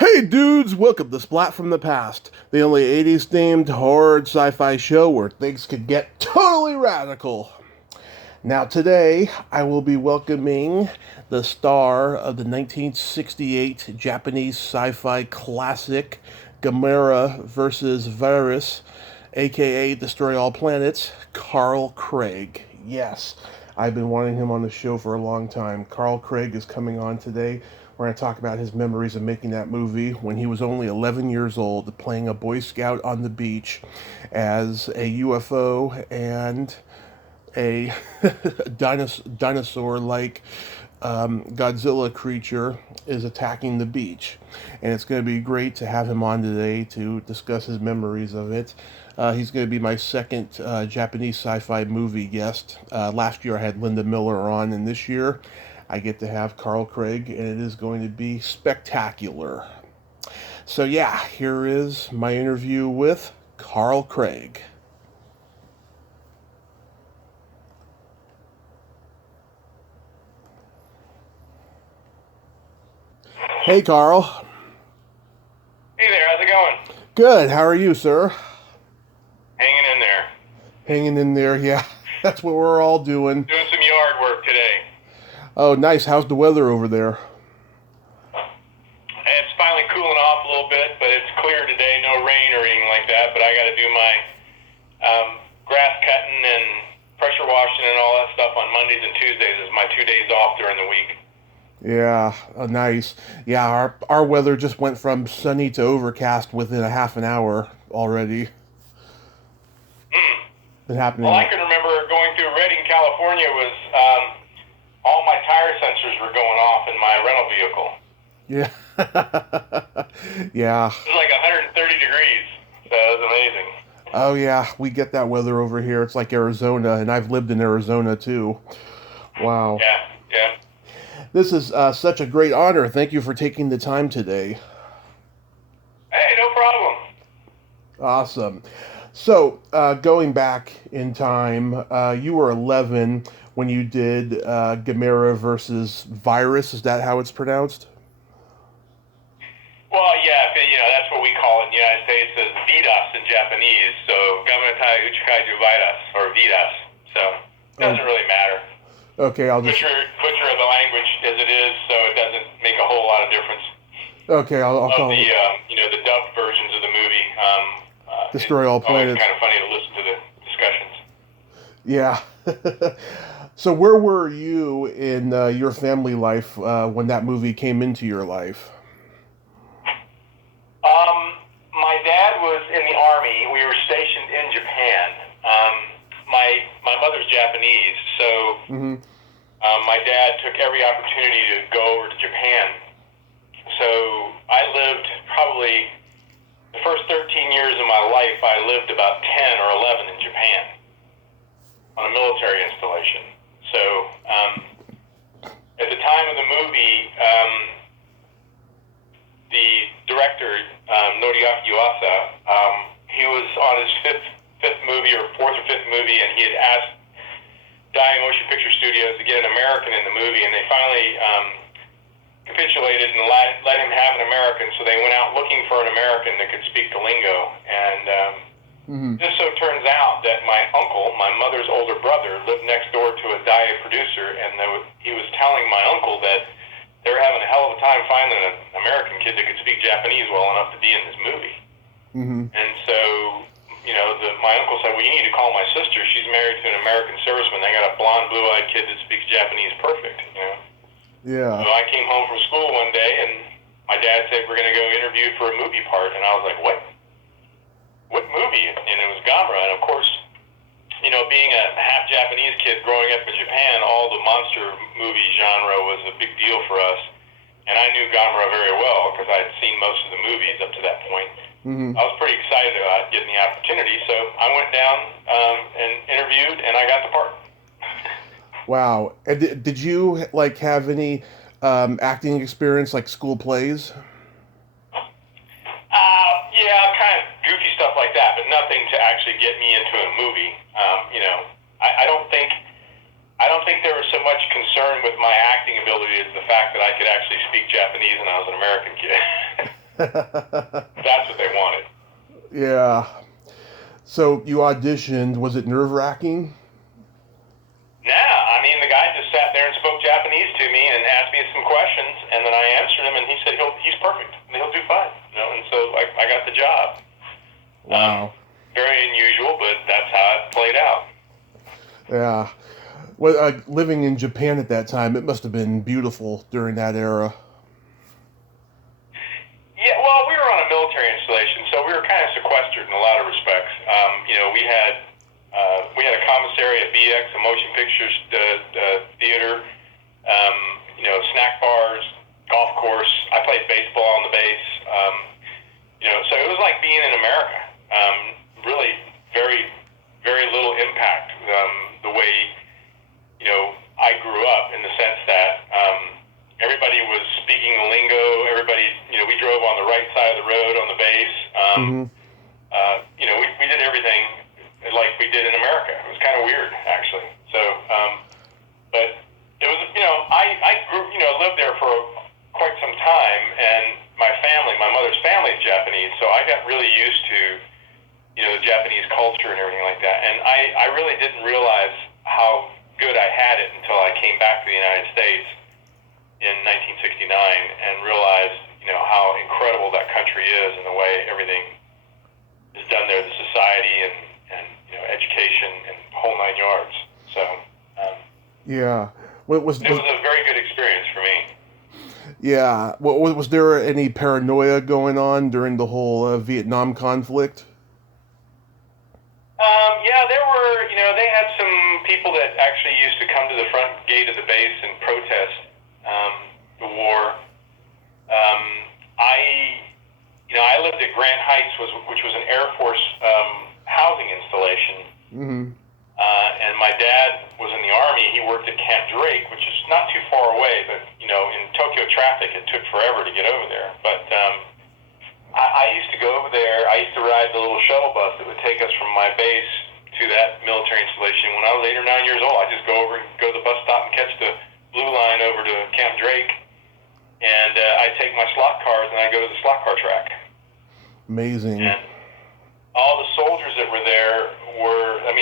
Hey dudes, welcome to Splat from the Past, the only 80s themed horror sci-fi show where things could get totally radical. Now today, I will be welcoming the star of the 1968 Japanese sci-fi classic Gamera versus Viras, aka Destroy All Planets, Carl Craig. Yes, I've been wanting him on the show for a long time. Carl Craig is coming on today. We're going to talk about his memories of making that movie when he was only 11 years old, playing a Boy Scout on the beach as a UFO and a dinosaur like Godzilla creature is attacking the beach. And it's going to be great to have him on today to discuss his memories of it. He's going to be my second Japanese sci-fi movie guest. Last year I had Linda Miller on, and this year I get to have Carl Craig, and it is going to be spectacular. So yeah, here is my interview with Carl Craig. Hey, Carl. Hey there, how's it going? Good. How are you, sir? Hanging in there. Hanging in there. Yeah, that's what we're all doing. Doing some yard work today. Oh, nice. How's the weather over there? It's finally cooling off a little bit, but it's clear today, no rain or anything like that. But I got to do my grass cutting and pressure washing and all that stuff on Mondays and Tuesdays as my 2 days off during the week. Yeah, nice. Yeah, our weather just went from sunny to overcast within a half an hour already. Been happening. All I can remember going through Redding, California was all my tire sensors were going off in my rental vehicle. Yeah. Yeah. It was like 130 degrees, so it was amazing. Oh yeah, we get that weather over here. It's like Arizona, and I've lived in Arizona too. Wow. Yeah, yeah. This is such a great honor. Thank you for taking the time today. Hey, no problem. Awesome. So, going back in time, you were 11 when you did Gamera versus Virus. Is that how it's pronounced? Well, yeah, that's what we call it in the United States as Viras in Japanese. So, Gamera Uchikaiju Viras, or Viras. So, it doesn't really matter. Okay, I'll just... Butcher of the language as it is, so it doesn't make a whole lot of difference. Okay, I'll Of call the, it... the dubbed versions of the movie. Destroy All It's always Planets. kind of funny to listen to the discussions. Yeah. So where were you in your family life when that movie came into your life? My dad was in the Army. We were stationed in Japan. My mother's Japanese, so Mm-hmm. my dad took every opportunity to go over to Japan. So I lived probably the first 13 years of my life, I lived about 10 or 11 in Japan on a military installation. So at the time of the movie, the director, Noriaki Yuasa, he was on his fifth movie or fourth or fifth movie, and he had asked Dai Motion Picture Studios to get an American in the movie, and they finally capitulated and let him have an American, so they went out looking for an American that could speak the lingo, and just so turns out that my uncle, my mother's older brother, lived next door to a Dai producer, and he was telling my uncle that they were having a hell of a time finding an American kid that could speak Japanese well enough to be in this movie. Mm-hmm. And so, my uncle said, well, you need to call my sister. She's married to an American serviceman. They got a blonde, blue-eyed kid that speaks Japanese perfect. Yeah. So I came home from school one day, and my dad said, we're going to go interview for a movie part. And I was like, what? What movie? And it was Gamera. And, of course, being a half-Japanese kid growing up in Japan, all the monster movie genre was a big deal for us. And I knew Gamera very well because I had seen most of the movies up to that point. Mm-hmm. I was pretty excited about getting the opportunity, so I went down and interviewed, and I got the part. Wow. And did you have any acting experience, like school plays? Yeah, kind of goofy stuff like that, but nothing to actually get me into a movie. I don't think there was so much concern with my acting ability as the fact that I could actually speak Japanese and I was an American kid. That's what they wanted. Yeah. So you auditioned. Was it nerve-wracking? Nah, I mean, the guy just sat there and spoke Japanese to me and asked me some questions, and then I answered him, and he said he's perfect, and he'll do fine. And so I got the job. Wow. Very unusual, but that's how it played out. Yeah. Well, living in Japan at that time, it must have been beautiful during that era. Yeah, well, we were on a military installation, so we were kind of sequestered in a lot of respects. We had a commissary at BX, a motion pictures theater, snack bars, golf course. I played baseball on the base. So it was like being in America. Really, very, very little impact. The way I grew up, in the sense that everybody was speaking the lingo. Everybody, we drove on the right side of the road on the base. We did everything like we did in America. It was kind of weird, actually. So, but it was, I grew, lived there for quite some time, and my mother's family is Japanese, so I got really used to, the Japanese culture and everything like that. And I really didn't realize how good I had it until I came back to the United States in 1969 and realized, how incredible that country is and the way everything is done there, the society and education and whole 9 yards. So, Yeah. It was a very good experience for me. Yeah. Was there any paranoia going on during the whole Vietnam conflict? Yeah, there were, they had some people that actually used to come to the front gate of the base and protest the war. I lived at Grant Heights, which was an Air Force housing installation. Mm-hmm. And my dad was in the Army. He worked at Camp Drake, which is not too far away, but, in Tokyo traffic, it took forever to get over there. But I used to go over there. I used to ride the little shuttle bus that would take us from my base to that military installation. When I was 8 or 9 years old, I'd just go to the bus stop and catch the blue line over to Camp Drake. And I'd take my slot cars and I'd go to the slot car track. Amazing. And all the soldiers that were there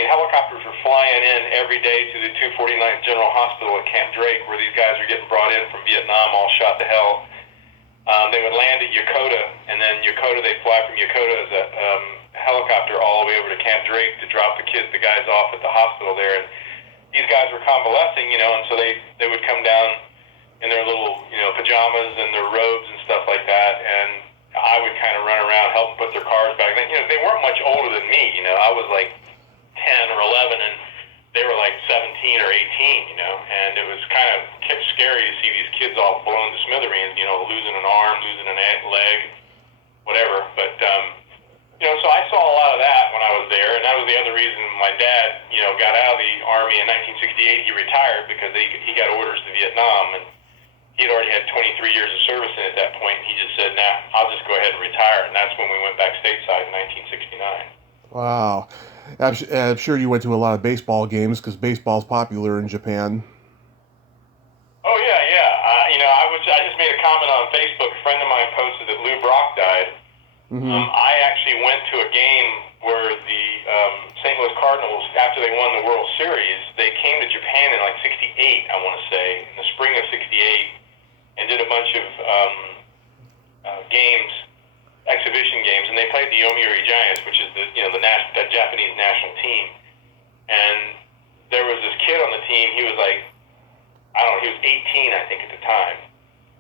helicopters were flying in every day to the 249th General Hospital at Camp Drake, where these guys are getting brought in from Vietnam, all shot to hell. They would land at Yokota, and then they'd fly from Yokota as a helicopter all the way over to Camp Drake to drop the guys off at the hospital there. And these guys were convalescing, and so they would come down in their little, pajamas and their robes and stuff like that, and I would kind of run around, help them put their cars back. They weren't much older than me, I was like 10 or 11, and they were like 17 or 18, and it was kind of scary to see these kids all blown to smithereens, losing an arm, losing a leg, whatever. But, so I saw a lot of that when I was there, and that was the other reason my dad, got out of the Army in 1968. He retired because he got orders to Vietnam, and he had already had 23 years of service in at that point. He just said, nah, I'll just go ahead and retire, and that's when we went back stateside in 1969. Wow. I'm sure you went to a lot of baseball games because baseball's popular in Japan. Oh, yeah. I just made a comment on Facebook. A friend of mine posted that Lou Brock died. Mm-hmm. I actually went to a game where the St. Louis Cardinals, after they won the World Series, they came to Japan in like 68, I want to say, in the spring of 68, and did a bunch of games, exhibition games, and they played the Yomiuri Giants, which is the Japanese national team. And there was this kid on the team. He was like, he was 18, I think, at the time.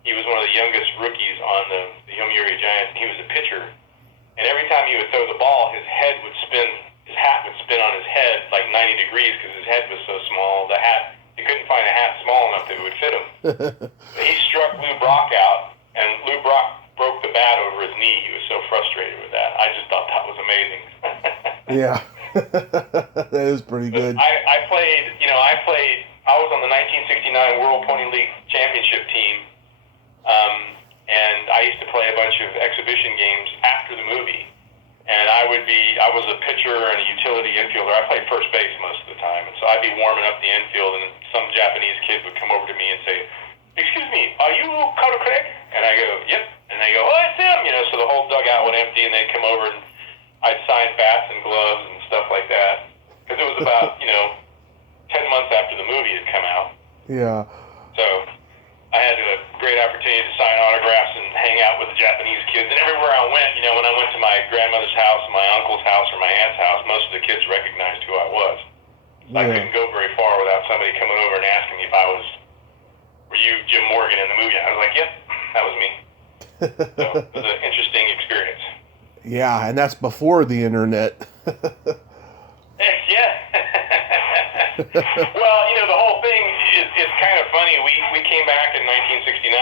He was one of the youngest rookies on the Yomiuri Giants, and he was a pitcher. And every time he would throw the ball, his hat would spin on his head like 90 degrees because his head was so small. He couldn't find a hat small enough that it would fit him. So he struck Lou Brock out, and Lou Brock broke the bat over his knee. He was so frustrated with that. I just thought that was amazing. Yeah. That is pretty good. I was on the 1969 World Pony League Championship team, and I used to play a bunch of exhibition games after the movie. And I was a pitcher and a utility infielder. I played first base most of the time, and so I'd be warming up the infield, and some Japanese kid would come over to me and say, "Excuse me, are you Carter Craig?" And I go, "Yep." And they go, "Oh, it's him." So Yeah. So I had a great opportunity to sign autographs and hang out with the Japanese kids. And everywhere I went, when I went to my grandmother's house, my uncle's house, or my aunt's house, most of the kids recognized who I was. So I couldn't go very far without somebody coming over and asking me if were you Jim Morgan in the movie? I was like, yep, that was me. So it was an interesting experience. Yeah, and that's before the internet. Yeah. Well, the whole thing is kind of funny. We came back in 1969,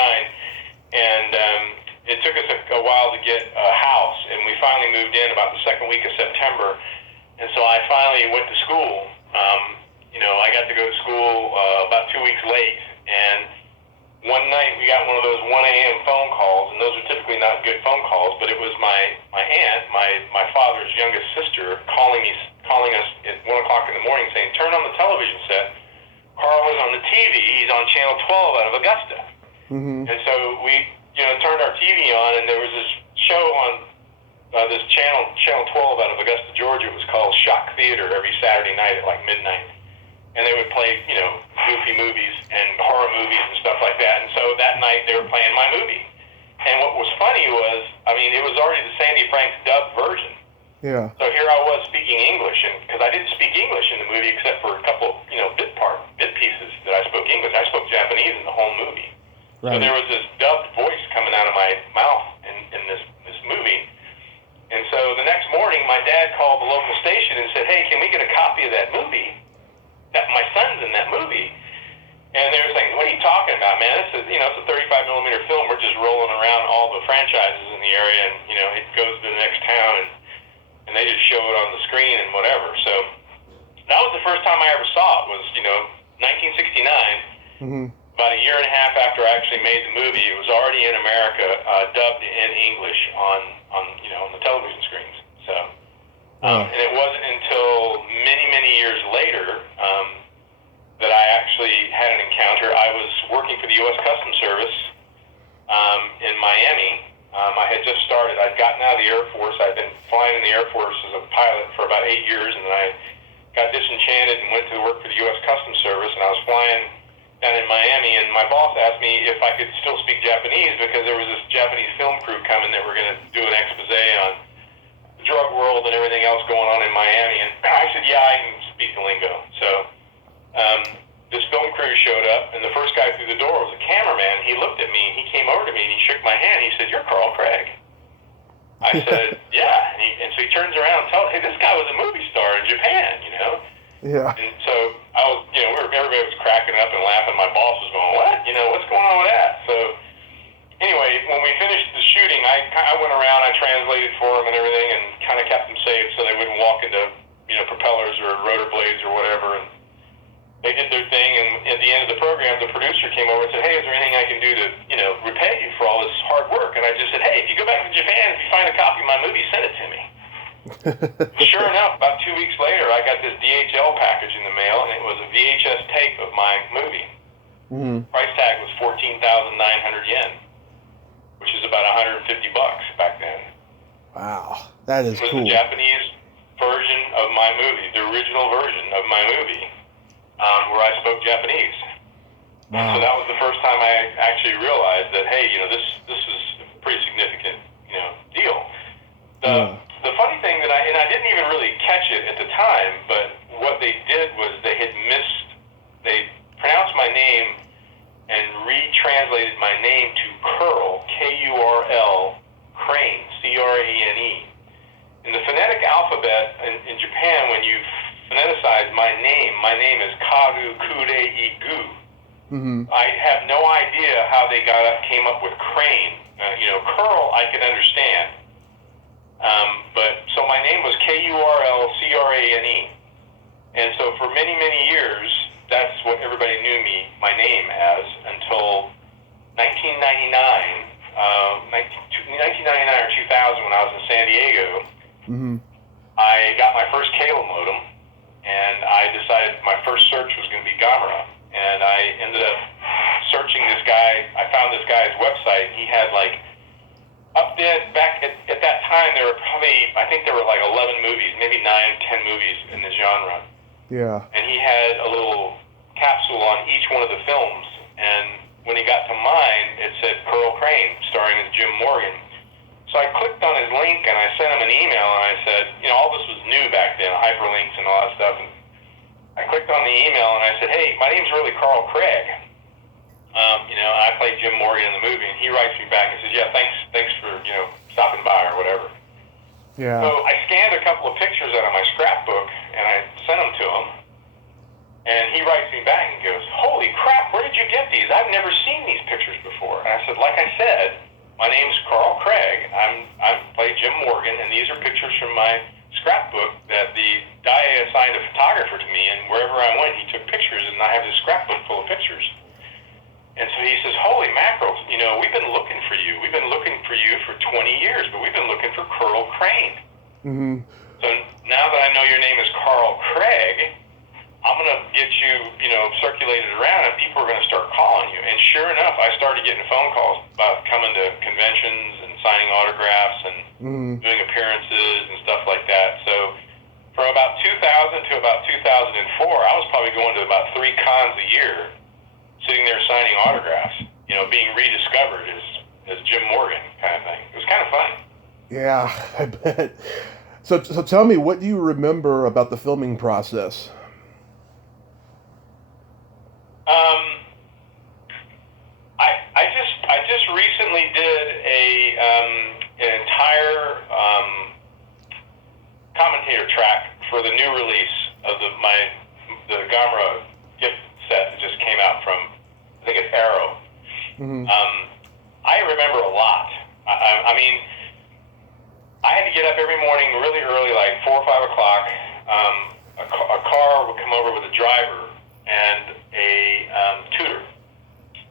and it took us a while to get a house, and we finally moved in about the second week of September. And so I finally went to school. I got to go to school about 2 weeks late, and one night we got one of those 1 a.m. phone calls, and those are typically not good phone calls, but it was my aunt, my father's youngest sister, calling us at 1 o'clock in the morning saying, turn on the television set. Carl is on the TV. He's on Channel 12 out of Augusta. Mm-hmm. And so we, turned our TV on, and there was this show on this channel 12 out of Augusta, Georgia. It was called Shock Theater every Saturday night at like midnight. And they would play, goofy movies and horror movies and stuff like that. And so that night they were playing my movie. And what was funny was, it was already the Sandy Franks dubbed version. Yeah. So here I was speaking English, and because I didn't speak English in the movie except for a couple of, bit pieces that I spoke English. I spoke Japanese in the whole movie. Right. So there was this dubbed voice coming out of my mouth in this movie. And so the next morning, my dad called the local station and said, hey, can we get a copy of that movie? That my son's in that movie. And they were saying, what are you talking about, man? It's a 35 millimeter film. We're just rolling around all the franchises in the area, and, it goes to the next town, and they just show it on the screen and whatever. So that was the first time I ever saw it, was, 1969. Mm-hmm. About a year and a half after I actually made the movie, it was already in America, dubbed in English on the television screens. So, and it wasn't until many, many years later that I actually had an encounter. I was working for the U.S. Customs Service in Miami. I had just started. I'd gotten out of the Air Force. I'd been flying in the Air Force as a pilot for about 8 years, and then I got disenchanted and went to work for the U.S. Customs Service, and I was flying down in Miami, and my boss asked me if I could still speak Japanese because there was this Japanese film crew coming that were going to do an expose on the drug world and everything else going on in Miami, and I said, yeah, I can speak the lingo. So this film crew showed up, and the first guy through the door was a cameraman. He looked at me, and he came over to me, and he shook my hand. He said, you're Carl Craig. I said, yeah. And so he turns around and tells, hey, this guy was a movie star in Japan, Yeah. And so everybody was cracking up and laughing. My boss was going, what? What's going on with that? So anyway, when we finished the shooting, I went around, I translated for them and everything, and kind of kept them safe so they wouldn't walk into, propellers or rotor blades or whatever. And they did their thing, and at the end of the program, the producer came over and said, hey, is there anything I can do to, repay you for all this hard work? And I just said, hey, if you go back to Japan, if you find a copy of my movie, send it to me. Sure enough, about 2 weeks later, I got this DHL package in the mail, and it was a VHS tape of my movie. Mm-hmm. Price tag was 14,900 yen, which is about $150 back then. Wow, that is cool. It was cool. the Japanese version of my movie, the original version of my movie, where I spoke Japanese. Wow. So that was the first time I actually realized that, hey, this is a pretty significant, deal. The funny thing that I didn't even really catch it at the time, but what they did was they pronounced my name and retranslated my name to Curl, K-U-R-L, Crane, C-R-A-N-E. In the phonetic alphabet in Japan, when you phoneticize my name is Karu Kure-I-Gu. Mm-hmm. I have no idea how they came up with Crane. Curl I can understand. But so my name was Kurlcrane, and so for many, many years, that's what everybody knew my name as until 1999 or 2000 when I was in San Diego. Mm-hmm. I got my first cable modem, and I decided my first search was going to be Gamera, and I ended up searching this guy. I found this guy's website. He had back at that time, there were I think there were 11 movies, maybe 9, 10 movies in the genre. Yeah. And he had a little capsule on each one of the films. And when he got to mine, it said Pearl Crane, starring as Jim Morgan. So I clicked on his link and I sent him an email and I said, all this was new back then, hyperlinks and all that stuff. And I clicked on the email and I said, hey, my name's really Carl Craig. I played Jim Morgan in the movie, and he writes me back and says, yeah, thanks for, stopping by or whatever. Yeah. So I scanned a couple of pictures out of my scrapbook and I sent them to him. And he writes me back and goes, holy crap, where did you get these? I've never seen these pictures before. And I said, like I said, my name's Carl Craig. I play Jim Morgan, and these are pictures from my scrapbook that the guy assigned a photographer to me, and wherever I went, he took pictures, and I have this scrapbook full of pictures. And so he says, holy mackerel, we've been looking for you. We've been looking for you for 20 years, but we've been looking for Carl Crane. Mm-hmm. So now that I know your name is Carl Craig, I'm going to get you, circulated around, and people are going to start calling you. And sure enough, I started getting phone calls about coming to conventions and signing autographs and doing appearances and stuff like that. So from about 2000 to about 2004, I was probably going to about 3 cons a year, sitting there signing autographs, being rediscovered as Jim Morgan kind of thing. It was kind of funny. Yeah, I bet. So tell me, what do you remember about the filming process? I just recently did an entire commentator track for the new release of the Gamera gift set that just came out from, I think it's Arrow. Mm-hmm. I remember a lot. I mean, I had to get up every morning really early, like 4 or 5 o'clock. A car would come over with a driver and a tutor,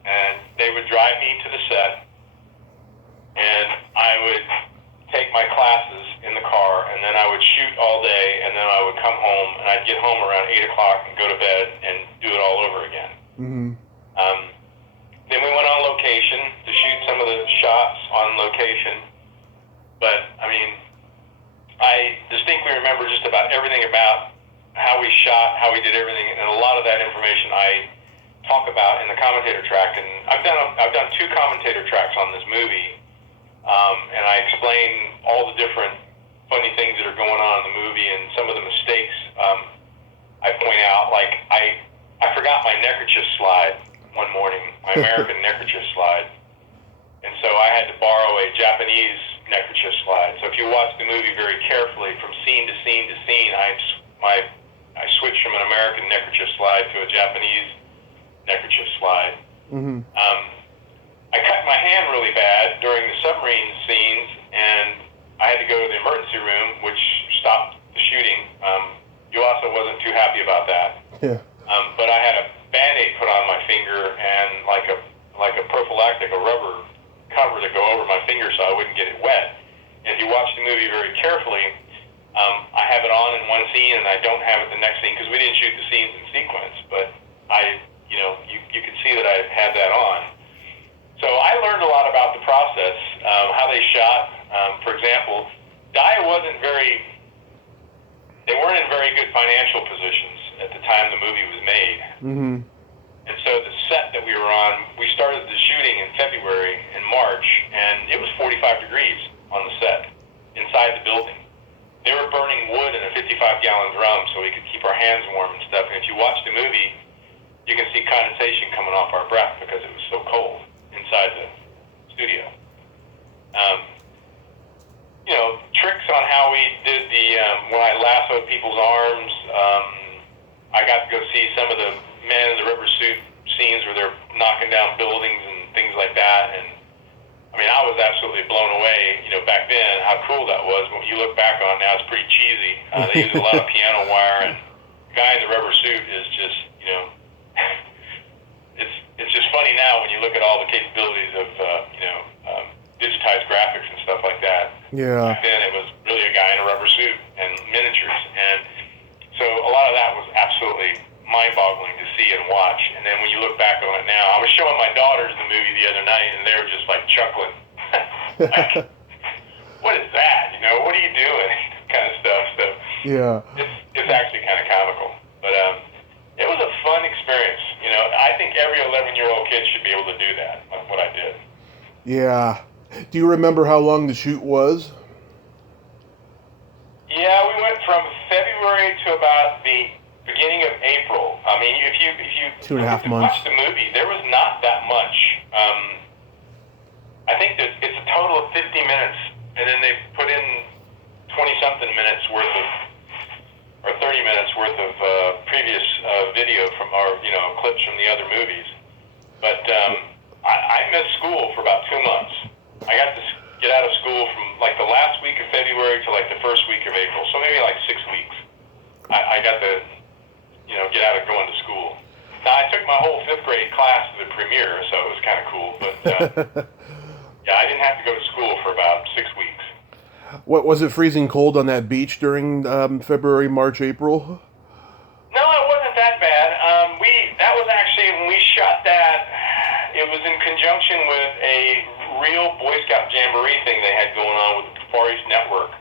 and they would drive me to the set, and I would take my classes in the car, and then I would shoot all day, and then I would come home, and I'd get home around 8 o'clock and go to bed and do it all over again. Mm-hmm. Then we went on location to shoot some of the shots on location, but I mean, I distinctly remember just about everything about how we shot, how we did everything, and a lot of that information I talk about in the commentator track. And I've done 2 commentator tracks on this movie, and I explain all the different funny things that are going on in the movie and some of the mistakes I point out. Like I forgot my neckerchief slide one morning, my American neckerchief slide, and so I had to borrow a Japanese neckerchief slide. So if you watch the movie very carefully, from scene to scene to scene, I switched from an American neckerchief slide to a Japanese neckerchief slide. Mm-hmm. I cut my hand really bad during the submarine scenes, and I had to go to the emergency room, which stopped the shooting. Yuasa wasn't too happy about that. Yeah. But I had a Band-Aid put on my finger and like a prophylactic, a rubber cover to go over my finger so I wouldn't get it wet. And if you watch the movie very carefully, I have it on in one scene and I don't have it the next scene because we didn't shoot the scenes in sequence. But you can see that I had that on. So I learned a lot about the process, how they shot. For example, Dai they weren't in very good financial positions at the time the movie was made. Mm-hmm. And so the set that we were on, we started the shooting in February and March, and it was 45 degrees on the set inside the building. They were burning wood in a 55-gallon drum so we could keep our hands warm and stuff. And if you watch the movie, you can see condensation coming off our breath because it was so cold inside the studio. Tricks on how we did when I lassoed people's arms. I got to go see some of the men in the rubber suit scenes where they're knocking down buildings and things like that. And I mean, I was absolutely blown away, back then, how cool that was. When you look back on it now, it's pretty cheesy. They used a lot of piano wire, and the guy in the rubber suit is just, it's just funny now when you look at all the capabilities of, digitized graphics and stuff like that. Yeah. Back then, it was really a guy in a rubber suit and miniatures. And so a lot of that was absolutely mind-boggling to see and watch. And then when you look back on it now, I was showing my daughters the movie the other night, and they were just like chuckling. Like, what is that? What are you doing? Kind of stuff. So yeah. it's actually kind of comical. But it was a fun experience. think every 11-year-old kid should be able to do that. That's what I did. Yeah. Do you remember how long the shoot was? Yeah, we went from February to about the beginning of April. I mean, if you 2.5 months. watch the movie, there was not that much. I think that it's a total of 50 minutes, and then they put in 20-something minutes worth of, or 30 minutes worth of previous video from our, clips from the other movies. But I missed school for about 2 months. I got to get out of school from like the last week of February to like the first week of April, so maybe like 6 weeks. I got to, get out of going to school. Now, I took my whole 5th grade class to the premiere, so it was kind of cool, but yeah, I didn't have to go to school for about 6 weeks. What was it freezing cold on that beach during February, March, April? No, it wasn't that bad. That was actually, when we shot that, it was in conjunction with a real Boy Scout Jamboree thing they had going on with the Far East Network.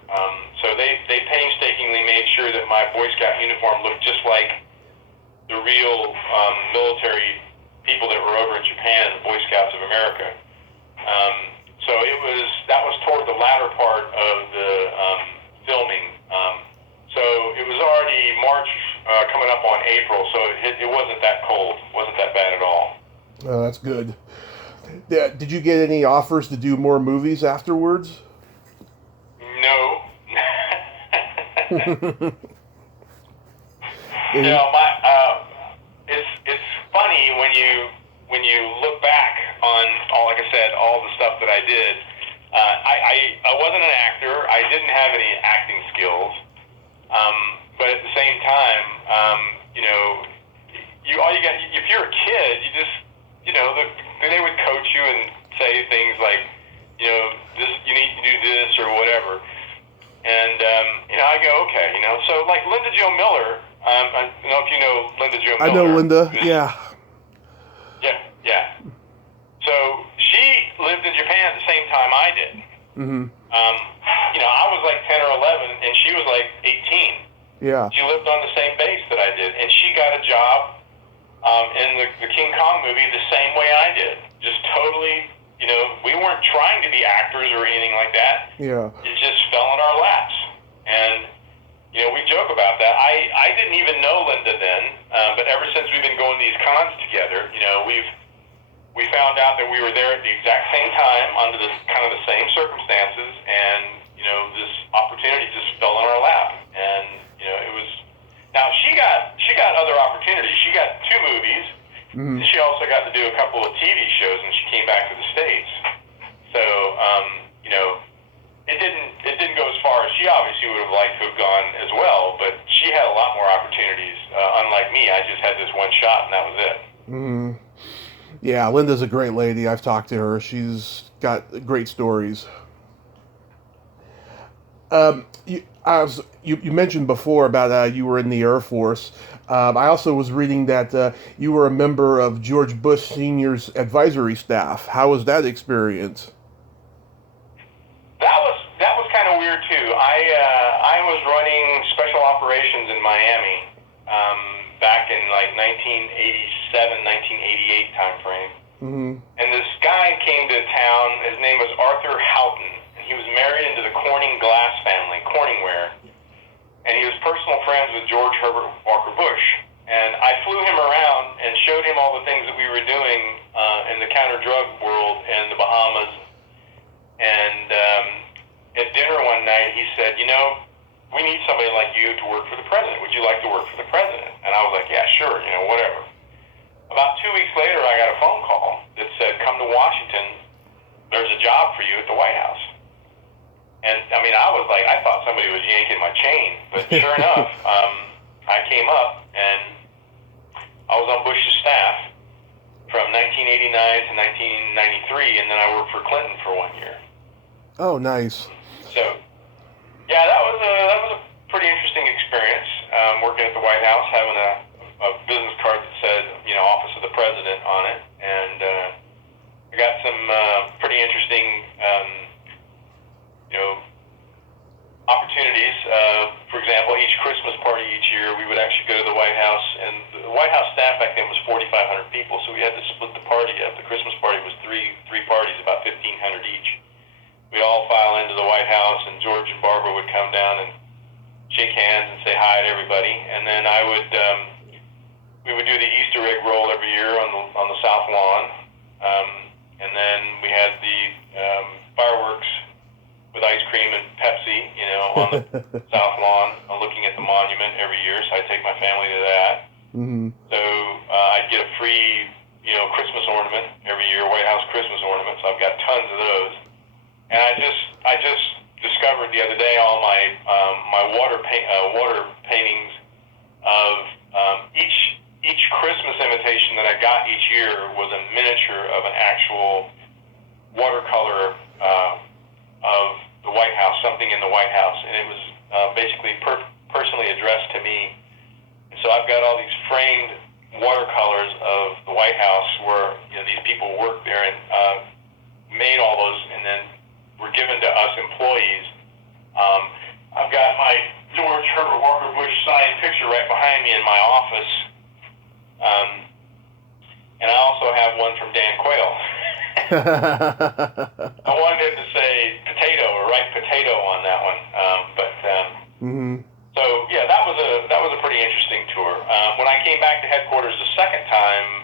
So they painstakingly made sure that my Boy Scout uniform looked just like the real military people that were over in Japan, the Boy Scouts of America. So that was toward the latter part of the filming. So it was already March, coming up on April, so it wasn't that cold. It wasn't that bad at all. Oh, that's good. Did you get any offers to do more movies afterwards? No. It's funny when you look back on like I said, all the stuff that I did. I wasn't an actor. I didn't have any acting skills. But at the same time, if you're a kid, you just, they would coach you and say things like, you need to do this or whatever. And, I go, okay, so like Linda Jo Miller, I don't know if you know Linda Jo Miller. I know Linda, yeah. Yeah. So she lived in Japan at the same time I did. Mm-hmm. I was like 10 or 11, and she was like 18. Yeah. She lived on the same base that I did, and she got a job in the King Kong movie the same way I did. Just totally, we weren't trying to be actors or anything like that. Yeah. It just fell in our laps. And, we joke about that. I didn't even know Linda then, but ever since we've been going to these cons together, we found out that we were there at the exact same time under the kind of the same circumstances, and, this opportunity just fell in our lap. And, it was... Now, she got other opportunities. She got 2 movies. Mm-hmm. She also got to do a couple of TV shows when she came back to the States. So, it didn't go as far as she obviously would have liked to have gone as well, but she had a lot more opportunities. Unlike me, I just had this one shot, and that was it. Mm-hmm. Yeah, Linda's a great lady. I've talked to her. She's got great stories. You mentioned before about you were in the Air Force. I also was reading that you were a member of George Bush Sr.'s advisory staff. How was that experience? That was kind of weird too. I was running special operations in Miami back in like 1987, 1988 time frame. Mm-hmm. And this guy came to town. His name was Arthur Houghton. He was married into the Corning glass family, Corningware, and he was personal friends with George Herbert Walker Bush. And I flew him around and showed him all the things that we were doing in the counter-drug world in the Bahamas. And at dinner one night, he said, we need somebody like you to work for the president. Would you like to work for the president? And I was like, yeah, sure, whatever. About 2 weeks later, I got a phone call that said, come to Washington. There's a job for you at the White House. And, I was like, I thought somebody was yanking my chain. But sure enough, I came up, and I was on Bush's staff from 1989 to 1993, and then I worked for Clinton for 1 year. Oh, nice. So, yeah, that was a pretty interesting experience, working at the White House, having a business card that said, Office of the President on it. And I got some pretty interesting opportunities. For example, each Christmas party each year, we would actually go to the White House, and the White House staff back then was 4,500 people, so we had to split the party up. The Christmas party was three parties, about 1,500 each. We'd all file into the White House, and George and Barbara would come down and shake hands and say hi to everybody. And then we would do the Easter egg roll every year on the South Lawn. And then we had the fireworks with ice cream and Pepsi, on the South Lawn, looking at the monument every year. So I'd take my family to that. Mm-hmm. So I'd get a free, Christmas ornament every year, White House Christmas ornament. So I've got tons of those. And I just discovered the other day all my water paintings of each Christmas invitation that I got each year was a miniature of an actual watercolor of the White House, something in the White House, and it was basically personally addressed to me. And so I've got all these framed watercolors of the White House where these people worked there and made all those, and then were given to us employees. I've got my George Herbert Walker Bush signed picture right behind me in my office, and I also have one from Dan Quayle. I wanted him to say potato or write potato on that one, Mm-hmm. So yeah, that was a pretty interesting tour. When I came back to headquarters the second time,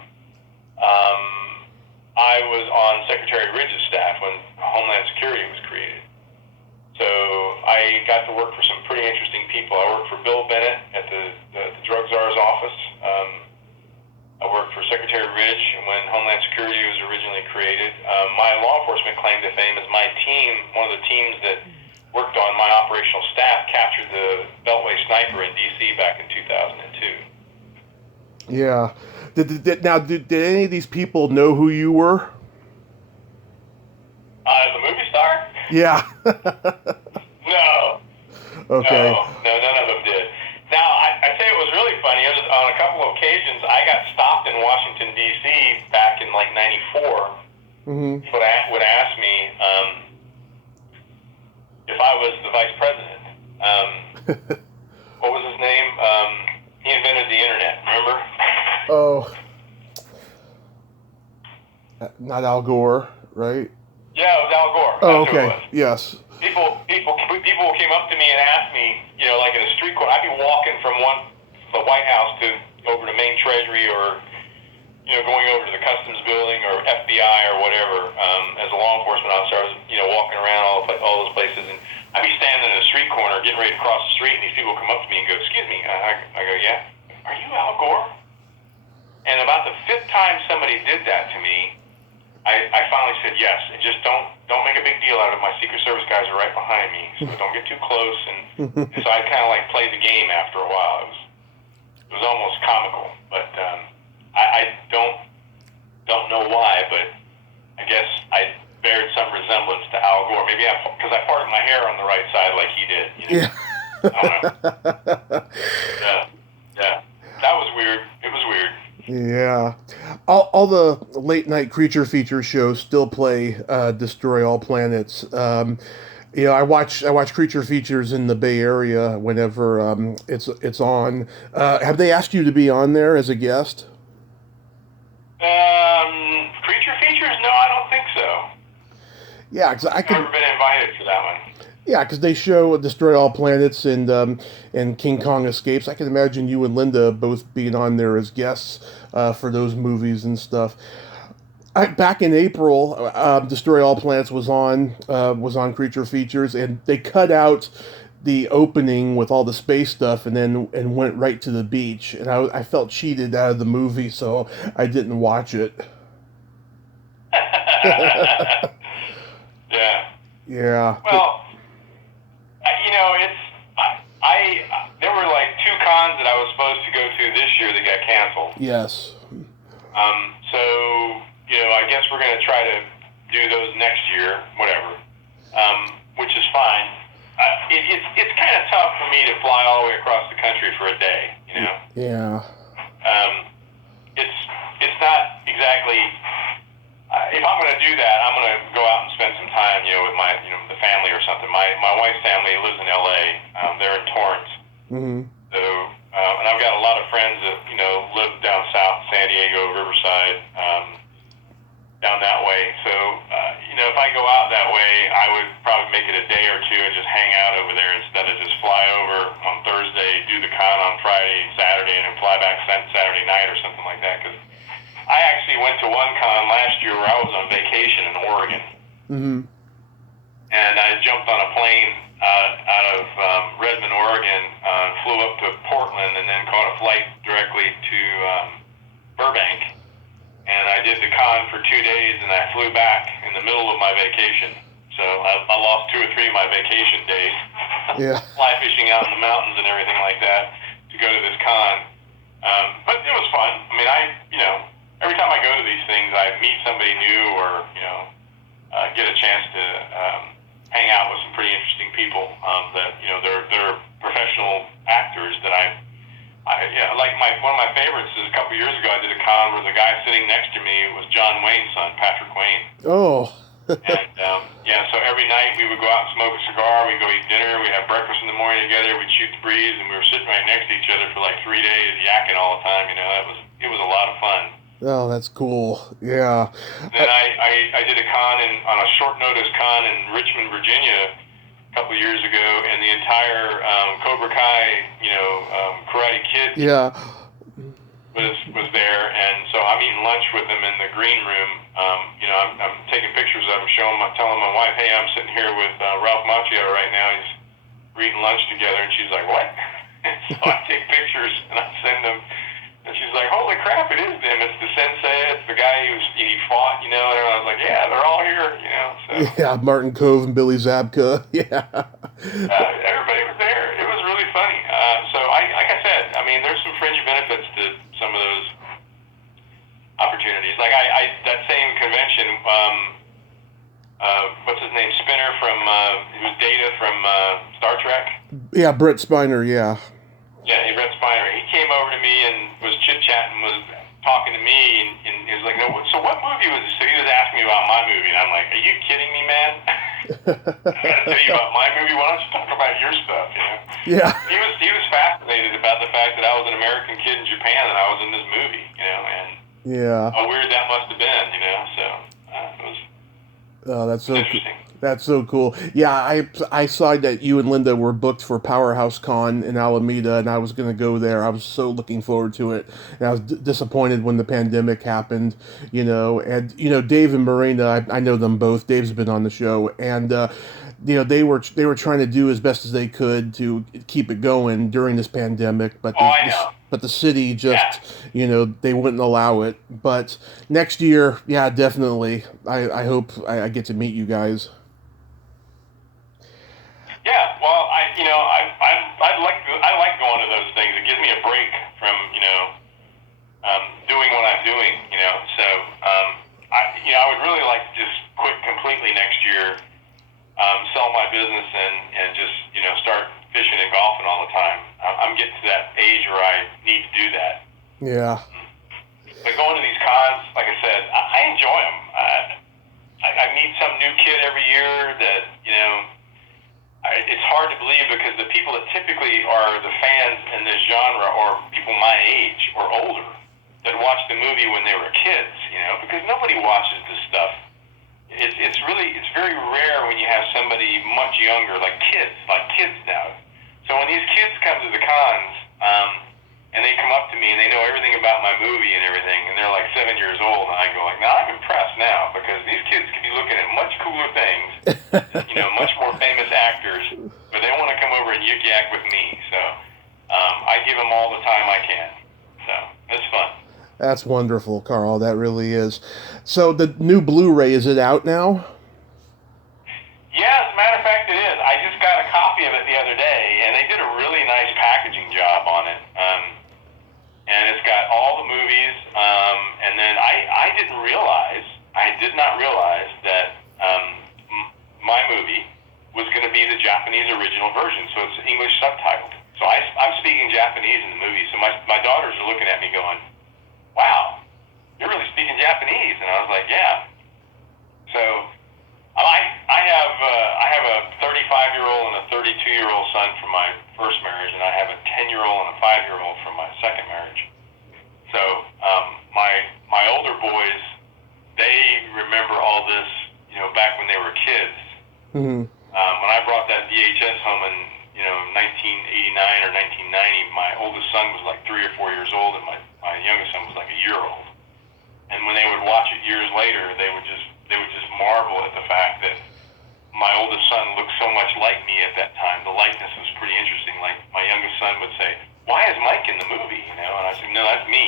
I was on Secretary Ridge's staff when Homeland Security was created. So I got to work for some pretty interesting people. I worked for Bill Bennett at the Drug Czar's office. I worked for Secretary Ridge when Homeland Security was originally created. My law enforcement claim to fame is my team, one of the teams that worked on my operational staff, captured the Beltway sniper in D.C. back in 2002. Yeah. Did any of these people know who you were? As a movie star? Yeah. No. Okay. No, none of them did. Now, I say it was really funny. On a couple of occasions, I got stopped in Washington, D.C. back in like 94. Mm-hmm. Would ask me if I was the vice president. What was his name? He invented the internet, remember? Oh. Not Al Gore, right? Yeah, it was Al Gore. Oh, That's okay. who it was. Yes. People came up to me and asked me, like in a street corner, I'd be walking from the White House over to Main Treasury or, going over to the Customs Building or FBI or whatever. As a law enforcement officer, I was, walking around all those places, and I'd be standing in a street corner getting ready to cross the street, and these people come up to me and go, "Excuse me." I go, "Yeah. Are you Al Gore?" And about the fifth time somebody did that to me, I finally said yes, and just don't make a big deal out of it. My Secret Service guys are right behind me, so don't get too close. And so I kind of like played the game after a while. It was almost comical, but I don't know why, but I guess I bared some resemblance to Al Gore. Maybe because I parted my hair on the right side like he did. Yeah. I don't know. Yeah. That was weird. It was weird. Yeah. All the late night creature feature shows still play Destroy All Planets. I watch creature features in the Bay Area whenever it's on. Have they asked you to be on there as a guest? Creature features? No, I don't think so. Yeah, because I've never been invited to that one. Yeah, because they show Destroy All Planets and King Kong Escapes. I can imagine you and Linda both being on there as guests for those movies and stuff. Back in April, Destroy All Planets was on Creature Features, and they cut out the opening with all the space stuff and went right to the beach. And I felt cheated out of the movie, so I didn't watch it. Yeah. Yeah. Well, there were like 2 cons that I was supposed to go to this year that got canceled. Yes. So, I guess we're going to try to do those next year, whatever, which is fine. It's kind of tough for me to fly all the way across the country for a day, Yeah. It's not exactly. If I'm going to do that, I'm going to go out and spend some time, with my, the family or something. My wife's family lives in L.A. They're in Torrance. Mm-hmm. So, and I've got a lot of friends that, live down south, San Diego Diego, Riverside, down that way. So, if I go out that way, I would probably make it a day or two and just hang out over there instead of just fly over on Thursday, do the con on Friday, Saturday, and then fly back Saturday night or something like that. Because I actually went to one con last year where I was on vacation in Oregon. Mm-hmm. And I jumped on a plane out of Redmond, Oregon, flew up to Portland, and then caught a flight directly to Burbank. And I did the con for 2 days, and I flew back in the middle of my vacation. So I lost 2 or 3 of my vacation days. Yeah. Fly fishing out in the mountains and everything like that to go to this con. But it was fun. I mean, every time I go to these things, I meet somebody new or, get a chance to hang out with some pretty interesting people that, they're professional actors that like one of my favorites is a couple years ago, I did a con where the guy sitting next to me was John Wayne's son, Patrick Wayne. Oh. And, so every night we would go out and smoke a cigar, we'd go eat dinner, we'd have breakfast in the morning together, we'd shoot the breeze, and we were sitting right next to each other for like 3 days, yakking all the time, it was a lot of fun. Oh, that's cool. Yeah. Then I did a con on a short notice con in Richmond, Virginia, a couple of years ago, and the entire Cobra Kai, Karate Kid was there, and so I'm eating lunch with them in the green room. I'm taking pictures of them, telling my wife, hey, I'm sitting here with Ralph Macchio right now. We're eating lunch together, and she's like, what? And so I take pictures and I send them, and she's like, holy crap, it is them. It's the sensei, it's the guy he fought, and I was like, yeah, they're all here, so. Yeah, Martin Cove and Billy Zabka. Yeah. Everybody was there. It was really funny. So like I said, I mean, there's some fringe benefits to some of those opportunities. Like that same convention, what's his name, Spinner who's Data from Star Trek. Yeah, Brett Spiner. Yeah. Yeah, Brett Spiner. He came over to me and was chit-chatting, was talking to me, and he was like, no, so what movie was this? So he was asking me about my movie, and I'm like, are you kidding me, man? I gotta tell you about my movie. Why don't you talk about your stuff, Yeah. He was fascinated about the fact that I was an American kid in Japan and I was in this movie, and yeah, how weird that must have been, so it was that's so interesting. That's so cool. Yeah, I saw that you and Linda were booked for Powerhouse Con in Alameda, and I was going to go there. I was so looking forward to it, and I was disappointed when the pandemic happened, And Dave and Marina, I know them both. Dave's been on the show, and they were trying to do as best as they could to keep it going during this pandemic, but the city just, they wouldn't allow it. But next year, yeah, definitely. I hope I get to meet you guys. Yeah, well, I like going to those things. It gives me a break from doing what I'm doing. So I would really like to just quit completely next year, sell my business and just start fishing and golfing all the time. I'm getting to that age where I need to do that. Yeah. But going to these cons, like I said, I enjoy them. I meet some new kid every year that it's hard to believe because the people that typically are the fans in this genre are people my age or older that watched the movie when they were kids, because nobody watches this stuff. It's very rare when you have somebody much younger, like kids now. So when these kids come to the cons, and they come up to me and they know everything about my movie and everything, and they're like 7 years old, and I go like, now I'm impressed now because these kids could be looking at much cooler things, much more famous actors, but they want to come over and yik-yak with me. So I give them all the time I can. So it's fun. That's wonderful, Carl. That really is. So the new Blu-ray, is it out now? Yeah, as a matter of fact, it is. I just got a copy of it the other day, and they did a really nice packaging job on it. And it's got all the movies, and then I did not realize that my movie was going to be the Japanese original version, so it's English subtitled. So I'm speaking Japanese in the movie, so my daughters are looking at me going, wow, you're really speaking Japanese? And I was like, yeah. So I have a 35-year-old and a 32-year-old son from my first marriage, and I have a 10-year-old and a 5-year-old from my second marriage. So my all this, back when they were kids. Mm-hmm. When I brought that VHS home in, 1989 or 1990, my oldest son was like 3 or 4 years old, and my youngest son was like a year old. And when they would watch it years later, they would just marvel at the fact that my oldest son looked so much like me at that time. The likeness was pretty interesting. Like, my youngest son would say, "Why is Mike in the movie?" And I said, "No, that's me."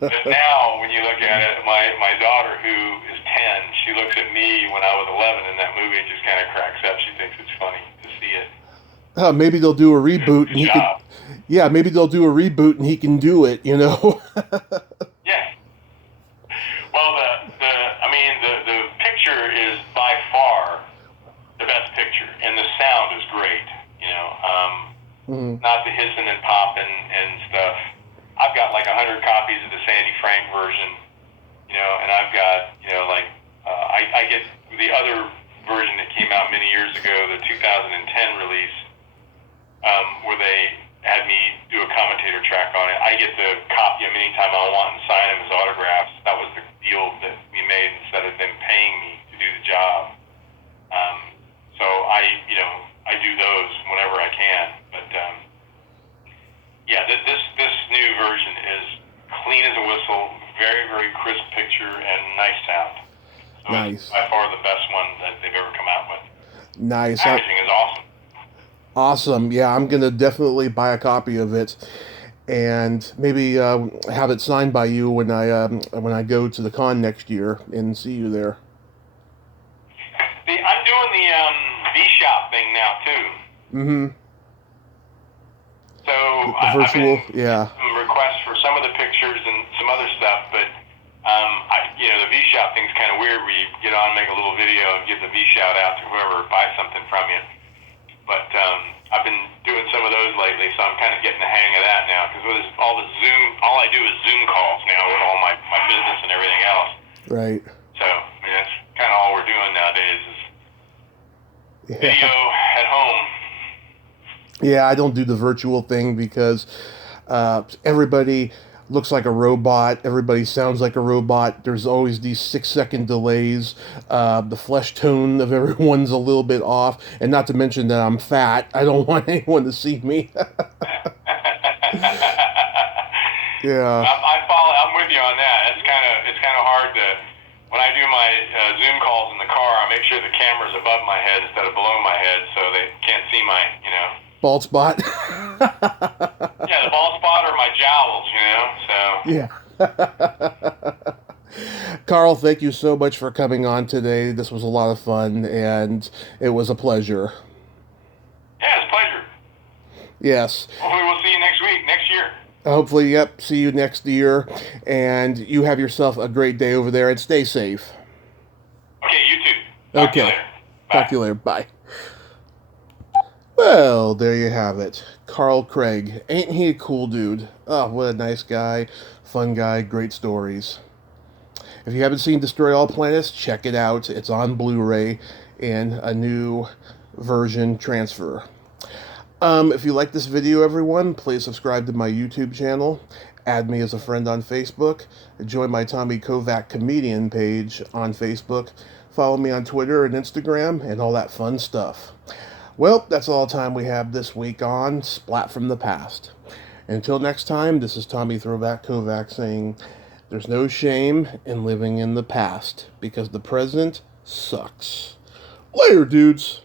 But now, when you look at it, my daughter, who is 10, she looks at me when I was 11 in that movie and just kind of cracks up. She thinks it's funny to see it. Maybe they'll do a reboot and he could. Job. Yeah, maybe they'll do a reboot and he can do it. Yeah. Well, the picture is by far the best picture, and the sound is great. Not the hissing and popping and stuff. I've got like 100 copies of the Sandy Frank version, and I've got, I get the other version that came out many years ago, the 2010 release, where they had me do a commentator track on it. I get to copy him anytime I want and sign him as autographs. That was the deal that we made instead of them paying me to do the job. So I do those whenever I can. But yeah, this new version is clean as a whistle, very, very crisp picture, and nice sound. So Nice. It's by far the best one that they've ever come out with. Nice. Packaging is awesome. Awesome. Yeah, I'm gonna definitely buy a copy of it, and maybe have it signed by you when I go to the con next year and see you there. I'm doing the V-Shop thing now too. Mm-hmm. So The virtual, I've been yeah. some requests for some of the pictures and some other stuff, but the V-Shop thing's kind of weird where you get on, make a little video, and give the V-Shout out to whoever buys something from you. But I've been doing some of those lately, so I'm kind of getting the hang of that now. Because with all the Zoom, all I do is Zoom calls now with all my business and everything else. Right. So that's kind of all we're doing nowadays is video at home. Yeah, I don't do the virtual thing because everybody looks like a robot. Everybody sounds like a robot. There's always these 6-second delays. The flesh tone of everyone's a little bit off. And not to mention that I'm fat. I don't want anyone to see me. Yeah. I'm with you on that. It's kind of hard to, when I do my Zoom calls in the car, I make sure the camera's above my head instead of below my head so they can't see my, Bald spot. Yeah, the bald spot or my jowls, so. Yeah. Carl, thank you so much for coming on today. This was a lot of fun, and it was a pleasure. Yeah, it's a pleasure. Yes. Hopefully we'll see you next year. Hopefully, yep, see you next year, and you have yourself a great day over there, and stay safe. Okay, you too. Talk to you later. Bye. Talk to you later. Bye. Well, there you have it. Carl Craig. Ain't he a cool dude? Oh, what a nice guy. Fun guy. Great stories. If you haven't seen Destroy All Planets, check it out. It's on Blu-ray in a new version transfer. If you like this video, everyone, please subscribe to my YouTube channel. Add me as a friend on Facebook. Join my Tommy Kovac comedian page on Facebook. Follow me on Twitter and Instagram and all that fun stuff. Well, that's all the time we have this week on Splat from the Past. Until next time, this is Tommy Throwback Kovac saying, there's no shame in living in the past, because the present sucks. Later, dudes!